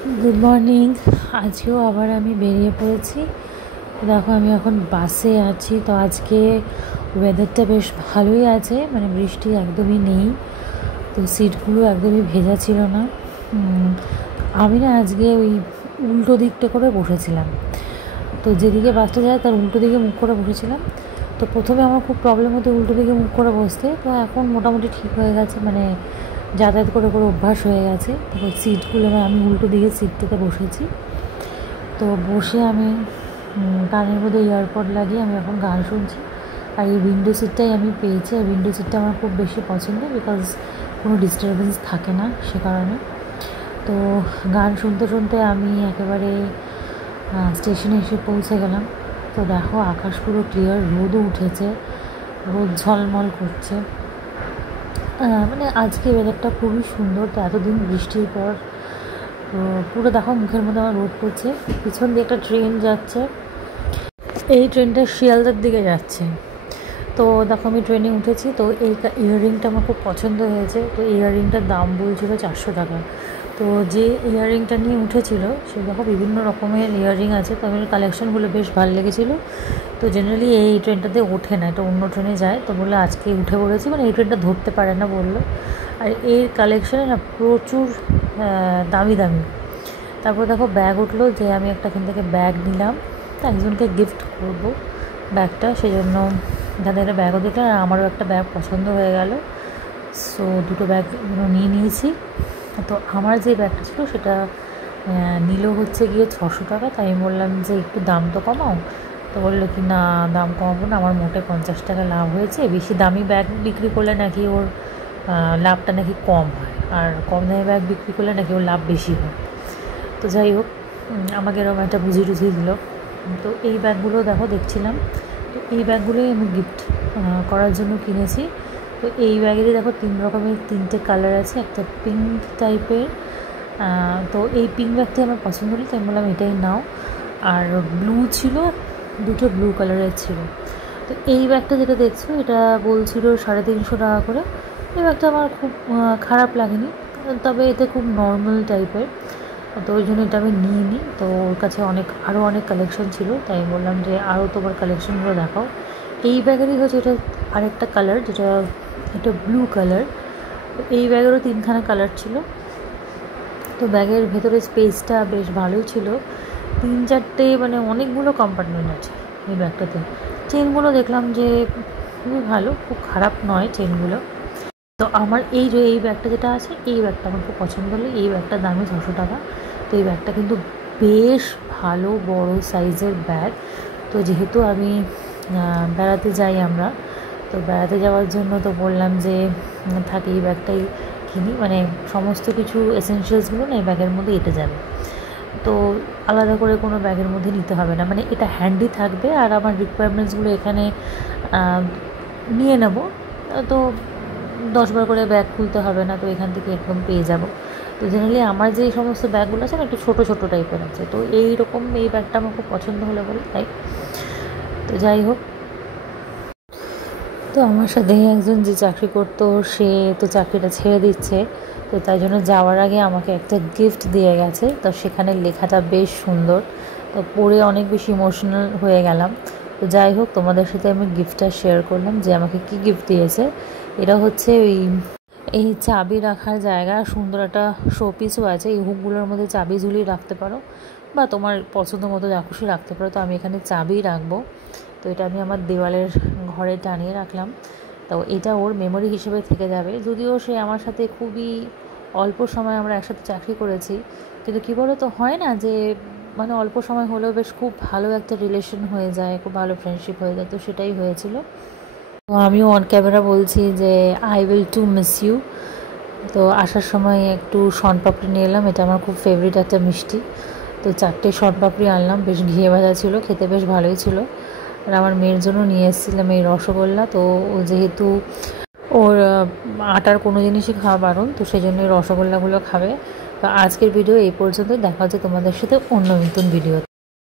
Good morning. আজকেও আবার আমি বেরিয়ে পড়েছি। দেখো আমি এখন বাসে আছি। তো আজকে ওয়েদারটা বেশ ভালোই আছে, মানে বৃষ্টি একদমই নেই। তো সিটগুলো একদমই ভেজা ছিল না। আমি না আজকে ওই উল্টো দিকটা করে বসেছিলাম। তো যেদিকে বাসটা যায় তার উল্টো দিকে মুখ করে বসেছিলাম। তো প্রথমে আমার খুব প্রবলেম হতো উল্টো দিকে মুখ করে বসতে, তো এখন মোটামুটি ঠিক হয়ে গেছে, মানে যাতায়াত করে করে অভ্যাস হয়ে গেছে। তারপর সিটগুলো আমি উল্টো দিকে সিটটাতে বসেছি। তো বসে আমি কানের মধ্যে ইয়ারপড লাগিয়ে আমি এখন গান শুনছি। আর এই উইন্ডো সিটটাই আমি পেয়েছি। আর উইন্ডো সিটটা আমার খুব বেশি পছন্দ, বিকজ কোনো ডিস্টারবেন্স থাকে না সে কারণে। তো গান শুনতে শুনতে আমি একেবারে স্টেশনে এসে পৌঁছে গেলাম। তো দেখো আকাশ পুরো ক্লিয়ার, রোদও উঠেছে, রোদ ঝলমল করছে। মানে আজকে ওয়েদারটা খুবই সুন্দর। তো এতদিন বৃষ্টির পর তো পুরো দেখো মুখের মধ্যে আমার রোদ পড়ছে। পিছন দিয়ে একটা ট্রেন যাচ্ছে, এই ট্রেনটা শিয়ালদার দিকে যাচ্ছে। তো দেখো আমি ট্রেনে উঠেছি। তো এই ইয়াররিংটা আমার খুব পছন্দ হয়েছে। তো ইয়াররিংটার দাম বলছিল 400 টাকা। তো যে ইয়াররিংটা নিয়ে উঠেছিল সে দেখো বিভিন্ন রকমের ইয়াররিং আছে, তো আমার কালেকশনগুলো বেশ ভালো লেগেছিলো। তো জেনারেলি এই ট্রেনটাতে ওঠে না, এটা অন্য ট্রেনে যায়। তো বললো আজকে উঠে পড়েছি, মানে এই ট্রেনটা ধরতে পারে না বললো। আর এর কালেকশানে না প্রচুর দামি দামি। তারপর দেখো ব্যাগ উঠলো, যে আমি একটা এখান থেকে ব্যাগ নিলাম, তো একজনকে গিফট করব ব্যাগটা, সেই জন্য এখান থেকে একটা ব্যাগও দেখলাম। আর আমারও একটা ব্যাগ পছন্দ হয়ে গেল, সো দুটো ব্যাগ নিয়ে নিয়েছি। তো আমার যে ব্যাগটা ছিল সেটা নিল হচ্ছে গিয়ে 600 টাকা। তাই আমি বললাম যে একটু দাম তো কমাও। তো বললো কি না, দাম কমাবো না, আমার মোটে 50 টাকা লাভ হয়েছে। বেশি দামি ব্যাগ বিক্রি করলে নাকি ওর লাভটা নাকি কম হয়, আর কম দামি ব্যাগ বিক্রি করলে নাকি ওর লাভ বেশি হয়। তো যাই হোক, আমাকে এরকম একটা বুঝিয়ে টুঝিয়ে দিল। তো এই ব্যাগগুলো দেখো দেখছিলাম। তো এই ব্যাগগুলোই আমি গিফট করার জন্য কিনেছি। তো এই ব্যাগেরই দেখো 3 রকমের 3টে কালার আছে, একটা পিঙ্ক টাইপের। তো এই পিঙ্ক ব্যাগটাই আমার পছন্দ হলো, তাই বললাম এটাই নাও। আর ব্লু ছিল, দুটো ব্লু কালারের ছিল। তো এই ব্যাগটা যেটা দেখছো এটা বলছিল 350 টাকা করে। এই ব্যাগটা আমার খুব খারাপ লাগেনি, তবে এতে খুব নর্মাল টাইপের। তো ওই জন্য এটা আমি নিয়ে নিই। তো ওর কাছে আরও অনেক কালেকশন ছিল, তাই বললাম যে আরও তোমার কালেকশনগুলো দেখাও। এই ব্যাগেরই হচ্ছে এটা আরেকটা কালার, যেটা এটা ব্লু কালার। তো এই ব্যাগেরও 3খানা কালার ছিল। তো ব্যাগের ভেতরে স্পেসটা বেশ ভালোই ছিল, 3-4টে মানে অনেকগুলো কম্পার্টমেন্ট আছে এই ব্যাগটাতে। চেনগুলো দেখলাম যে খুবই ভালো, খুব খারাপ নয় চেনগুলো। তো আমার এই ব্যাগটা যেটা আছে, এই ব্যাগটা আমার খুব পছন্দ হলো। এই ব্যাগটার দামই 600 টাকা। তো এই ব্যাগটা কিন্তু বেশ ভালো বড় সাইজের ব্যাগ। তো যেহেতু আমি বেড়াতে যাই আমরা, তো বেড়াতে যাওয়ার জন্য তো বললাম যে থাকে এই ব্যাগটাই কিনি, মানে সমস্ত কিছু এসেনশিয়ালসগুলো না এই ব্যাগের মধ্যে এঁটে যাবে। তো আলাদা করে কোনো ব্যাগের মধ্যে নিতে হবে না, মানে এটা হ্যান্ডি থাকবে। আর আমার রিকোয়ারমেন্টসগুলো এখানে নিয়ে নেব। তো 10বার করে ব্যাগ খুলতে হবে না, তো এখান থেকে একদম পেয়ে যাব। তো জেনারেলি আমার যে সমস্ত ব্যাগগুলো আছে না একটু ছোটো ছোটো টাইপের আছে, তো এইরকম এই ব্যাগটা আমার খুব পছন্দ হলো বলে তাই। তো যাই হোক, তো আমার সাথে একজন যে চাকরি করতো সে তো চাকরিটা ছেড়ে দিচ্ছে। তো তাই জন্য যাওয়ার আগে আমাকে একটা গিফট দিয়ে গেছে। তো সেখানে লেখাটা বেশ সুন্দর, তো পড়ে অনেক বেশি ইমোশনাল হয়ে গেলাম। তো যাই হোক, তোমাদের সাথে আমি গিফটটা শেয়ার করলাম যে আমাকে কী গিফট দিয়েছে। এটা হচ্ছে এই চাবি রাখার জায়গা, সুন্দর একটা শোপিসও আছে। এই হুকগুলোর মধ্যে চাবি ঝুলিয়ে রাখতে পারো, বা তোমার পছন্দ মতো যা খুশি রাখতে পারো। তো আমি এখানে চাবি রাখবো, তো এটা আমি আমার দেওয়ালের ঘরে টানিয়ে রাখলাম। তো এটা ওর মেমোরি হিসেবে থেকে যাবে। যদিও সে আমার সাথে খুবই অল্প সময় আমরা একসাথে চাকরি করেছি, কিন্তু কী বলো তো, হয় না যে মানে অল্প সময় হলেও বেশ খুব ভালো একটা রিলেশন হয়ে যায়, খুব ভালো ফ্রেন্ডশিপ হয়ে যায়। তো সেটাই হয়েছিল। তো আমিও অন ক্যামেরা বলছি যে I will to miss you. তো আসার সময় একটু শনপাপড়ি নিয়ে এলাম, এটা আমার খুব ফেভারিট একটা মিষ্টি। তো 4টে শনপাপড়ি আনলাম, বেশ ঘিয়ে ভাজা ছিল, খেতে বেশ ভালোই ছিল। আর আমার মেয়ের জন্য নিয়ে এসেছিলাম এই রসগোল্লা। তো ও যেহেতু ওর আটার কোনো জিনিসই খাওয়া বারণ, তো সেই জন্য এই রসগোল্লাগুলো খাবে। তো আজকের ভিডিও এই পর্যন্ত, দেখা হচ্ছে তোমাদের সাথে অন্য নতুন ভিডিও।